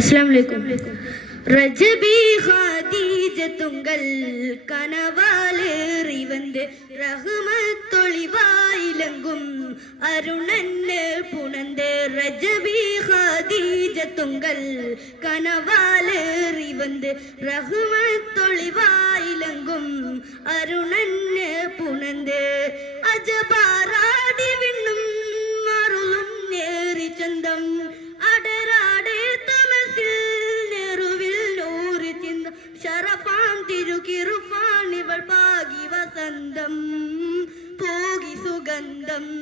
अस्सलाम वालेकुम। ரஜபி ஹதீஜ துங்கள் கனவாலேறி வந்து ரஹ்மத்தொளிவாயிலங்கும் அருணன்னு புனந்து. ரஜபி ஹதீஜ துங்கள் கனவாலேறி வந்து ரஹ்மத்தொளிவாயிலங்கும் அருணன்னு புனந்து. அஜபாராடி விண்ணும் அருளும் நேரி சந்தம் அடராடே தமசில் நெருவில் நூறு சிந்தம் ஷரபான் திருக்கிருப்பான் இவள் பாகி வசந்தம் போகி சுகந்தம்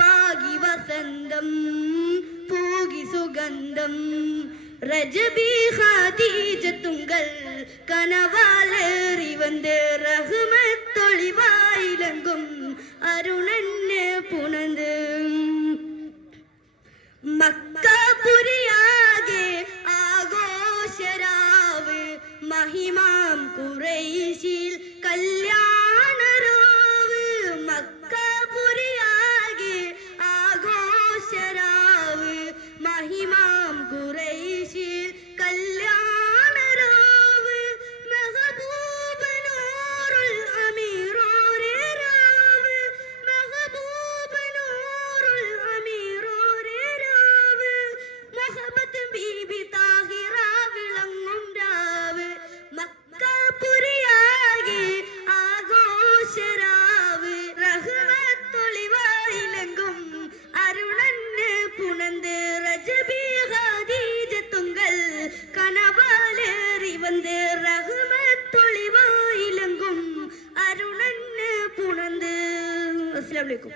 பாகி வசந்தம் போகி சுகந்தம். ரஜபி ஹதீஜ துங்கள் கனவாலேறி வந்து ரஹ்மத்தொளிவாயிலங்கும் அருணன்னு புனந்து. മക്കപുരിയാകെ ആഘോഷരാവ് മഹിമാം ഖുറൈശിൽ കല്യാണരാവ്. മക്കപുരിയാകെ ആഘോഷരാവ് മഹിമാം ഖുറൈശിൽ കല്യാണരാവ്. മെഹബൂബ് നൂറുൽ അമീറോരെ രാവ് മെഹബൂബ് നൂറുൽ അമീറോരെ രാവ് മുഹബത്ത് ബീബി താഹിറ വിളങ്ങും രാവ്. മക്കപുരിയാകെ ആഘോഷരാവ് റഹ്മത്തൊളിവായിലങ്കും അരുണന്ന് പുണந்து. ரஜபி ஹதீஜ துங்கள் கனவாலேறி வந்து ரஹ்மத்தொளிவாயிலங்கும் அருணன்னு புணந்து. அஸ்ஸலாமு அலைக்கும்.